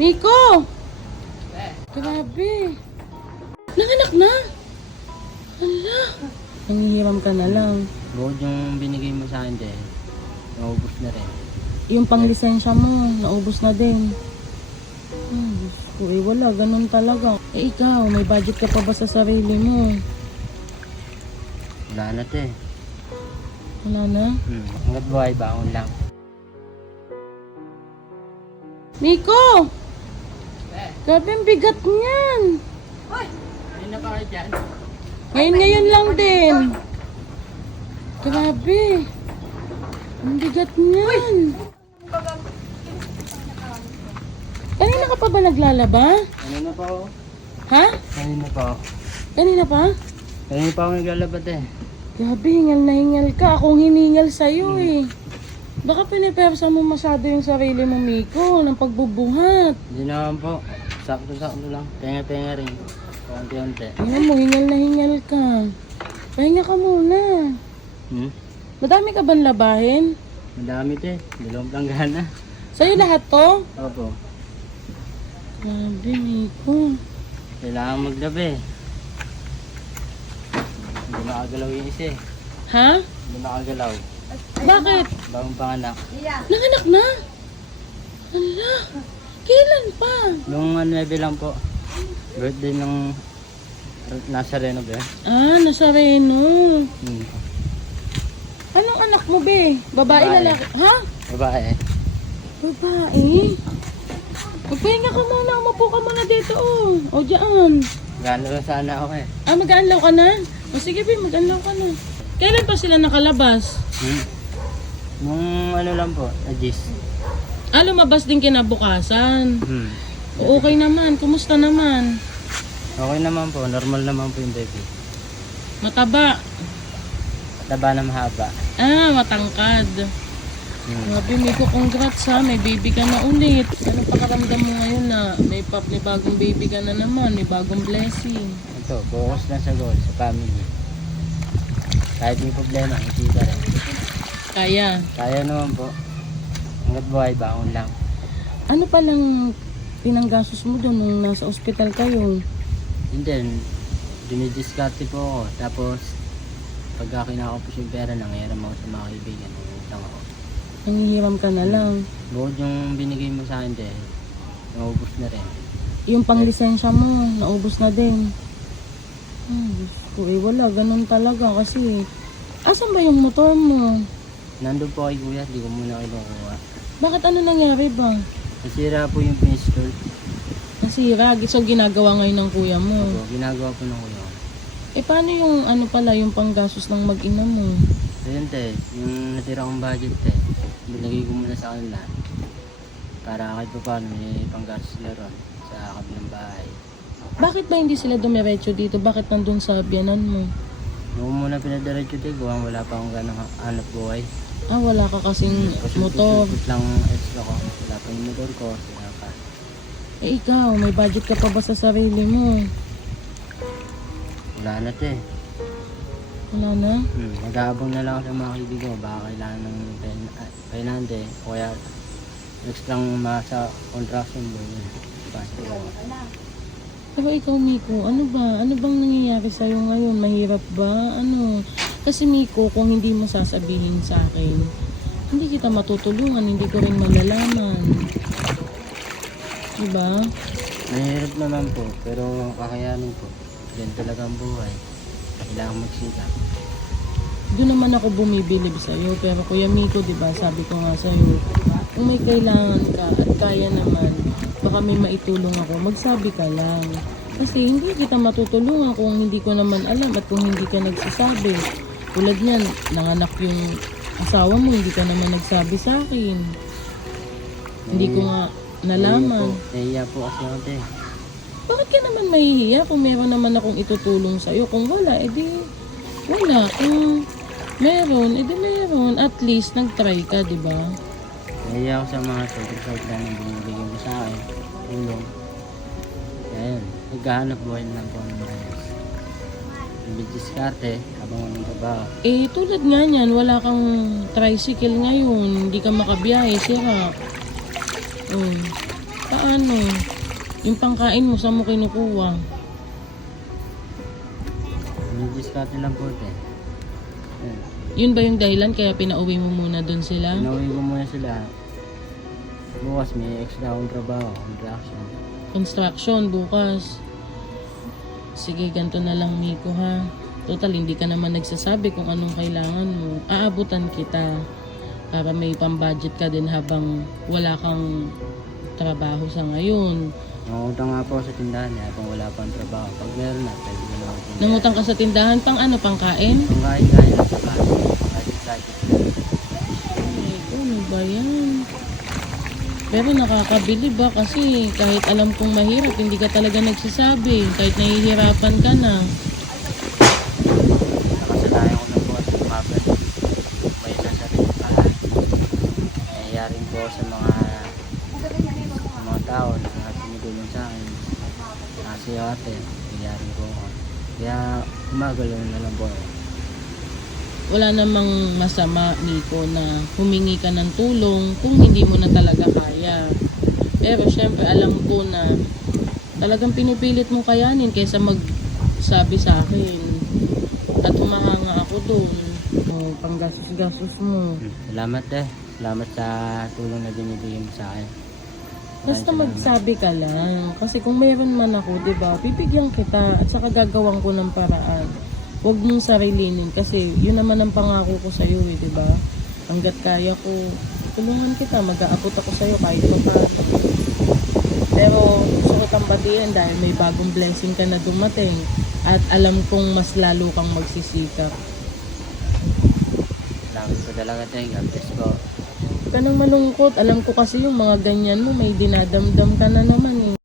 Nico! Grabe. Nanganak na. Hala. Nangihiram ka na lang. Bukod yung binigay mo sa akin din, naubos na rin. Yung panglisensya mo, naubos na din. Diyos ko, wala. Ganun talaga. Ikaw, may budget ka pa ba sa sarili mo? Wala na te. Wala na? Hanggat buhay, baon lang. Nico! Grabe ang bigat niyan. Ayun na pa kayo dyan. Ngayon lang din. Grabe. Ang bigat niyan. Kanina ka pa ba naglalaba? Kanina pa ako. Ha? Kanina pa ako. Kanina pa? Kanina pa ako naglalabat eh. Grabe, hingal na hingal ka. Akong hiningal sa'yo eh. Baka pinipersa mo masyado yung sarili mo, Miko, ng pagbubuhat. Hindi naman po. Sakto-sakto lang. Tenga-tenga rin. Konti-konti. Tingnan mo, hingal na hingal ka. Pahinga ka muna. Madami ka bang labahin? Madami te. Dalawang planggana. Sa'yo lahat to? Opo. Grabe, Miko. Kailangan maglabi. Hindi makagalaw yung isa eh. Ha? Hindi makagalaw. Bakit? Bagong panganak. Nanganak na? Hala. Kailan pa? Nung 9 lang po. Birthday ng Nazareno ba? Nasa Reno. Hmm. Anong anak mo, be? Babae, Babae. lalaki? Ha? Babae. Babae? Magpahinga ka muna. Umupo ka muna dito, oh. O, dyan. Gano'n lang sana ako eh. Mag-aanlaw ka na? O, sige, be. Mag-aanlaw ka na. Kailan pa sila nakalabas? Nung ano lang po, Agis. Lumabas din kinabukasan. O, okay naman. Kumusta naman? Okay naman po, normal naman po yung baby. Mataba. Mataba na mahaba. Matangkad. Grabe, Miko, congrats ha. May baby ka na ulit. Anong pakaramdam mo ngayon na may bagong baby ka na naman? May bagong blessing. Ito, focus lang sa goal, sa family. Kahit may problema, ikita rin. Kaya. Kaya naman po. Hanggat buhay, baon lang. Ano palang pinanggasos mo doon nung nasa ospital kayo? And then, dinidiskarte po ako. Tapos, pagka kinakapos yung pera, nangyayram ako sa mga kaibigan. Utang ako. Nangihiram ka na lang. Bukod yung binigay mo sa akin din, naubos na rin. Yung panglisensya mo, naubos na din. Diyos ko, wala. Ganun talaga kasi. Asan ba yung motor mo? Nandun po kay kuya, di ko muna kinukuha. Bakit ano nangyari ba? Nasira po yung pistol. Nasira. So, ginagawa ngayon ng kuya mo. So, ginagawa po ng kuya ko. Paano yung ano pala, yung panggasos ng mag-ina mo? Ayun te, yung natira kong budget te, binigay ko muna sa kanila. Para kahit pa paano may panggastos sila ron sa kabilang bahay. Bakit ba hindi sila dumiretso dito? Bakit nandun sa biyanan mo? Noong muna pinadiretso te, gawa wala pa akong ganang hanap buhay. Wala ka kasing motor. Put lang extra ko, wala pa yung motor ko, wala pa. Ikaw, may budget ka pa ba sa sarili mo? Wala na te. Wala na? Mag-aabang na lang ako sa mga kaibigan ko, baka kailangan ng pinante, o kaya extra sa contraction mo. Basta ko. Pero ikaw, Miko, ano ba? Ano bang nangyayari sa'yo ngayon? Mahirap ba? Ano? Kasi Miko, kung hindi mo sasabihin sa akin, hindi kita matutulungan, hindi ko rin malalaman. Diba? Mahirap naman po, pero kakayanin po. Yan talaga ang buhay. Kailangan magsikap. Doon naman ako bumibilib sa'yo. Pero Kuya Miko, diba, sabi ko nga sa'yo, kung may kailangan ka at kaya naman, baka may maitulong ako, magsabi ka lang. Kasi hindi kita matutulungan kung hindi ko naman alam at kung hindi ka nagsasabi. Tulad niyan, nanganak yung asawa mo, hindi ka naman nagsabi sa akin. Hindi ko nga nalaman. Nahiya po kasi ako te. Bakit ka naman mahihiya kung meron naman akong itutulong sa'yo? Kung wala, edi wala. Kung meron, edi meron. At least, nag-try ka, di ba? Nahiya ako sa mga tulog na binibigyan mo sa akin. Tulong. Ayan. Naghahanap buhay lang po ng mayas. Nagdiskarte habang anong trabaho. Tulad nga niyan, wala kang tricycle ngayon. Hindi ka makabiyahe, sira. Paano? Yung pangkain mo, saan mo kinukuha? May discount lang po ito eh. Yan. Yun ba yung dahilan kaya pinauwi mo muna doon sila? Pinauwi ko muna sila. Bukas may extra akong trabaho, construction. Construction bukas. Sige, ganito na lang Miko ha. Total, hindi ka naman nagsasabi kung anong kailangan mo. Aabutan kita para may pambudget ka din habang wala kang trabaho sa ngayon. Nangutang nga po sa tindahan eh, habang wala pang trabaho. Pag meron na, pwede ko na ako tindahan. Nangutang ka sa tindahan pang ano, pangkain? Kung kahit-kahit sa bahay, kahit-kahit. Ay, ano ba yan? Pero nakakabili ba kasi kahit alam kong mahirap, hindi ka talaga nagsasabi. Kahit nahihirapan ka na. Nakasalayan ko na po at lumabas. May sasabihin pa. Nangyayari po sa mga tao na tumutulong sa akin. Kasi ate, nangyayari po ako. Kaya gumagalaw na lang po ako. Wala namang masama, Nico, na humingi ka ng tulong kung hindi mo na talaga kaya. Pero syempre alam ko na talagang pinipilit mo kayanin kaysa magsabi sa akin. At humahanga ako doon. O, panggasos-gasos mo. Salamat eh. Salamat sa tulong na binibigay mo sa akin. Basta magsabi ka lang. Kasi kung mayroon man ako, di ba, bibigyan kita at saka gagawin ko ng paraan. Huwag mong sarilinin kasi yun naman ang pangako ko sa iyo, di ba? Hangga't kaya ko, tulungan kita, mag-aabot ako sa iyo kahit pa paano. Pero gusto ko kang batiin dahil may bagong blessing ka na dumating at alam kong mas lalo kang magsisikap. Salamat po talaga tayo. God bless po. Huwag ka nang malungkot. Alam ko kasi yung mga ganyan mo, may dinadamdam ka na naman eh.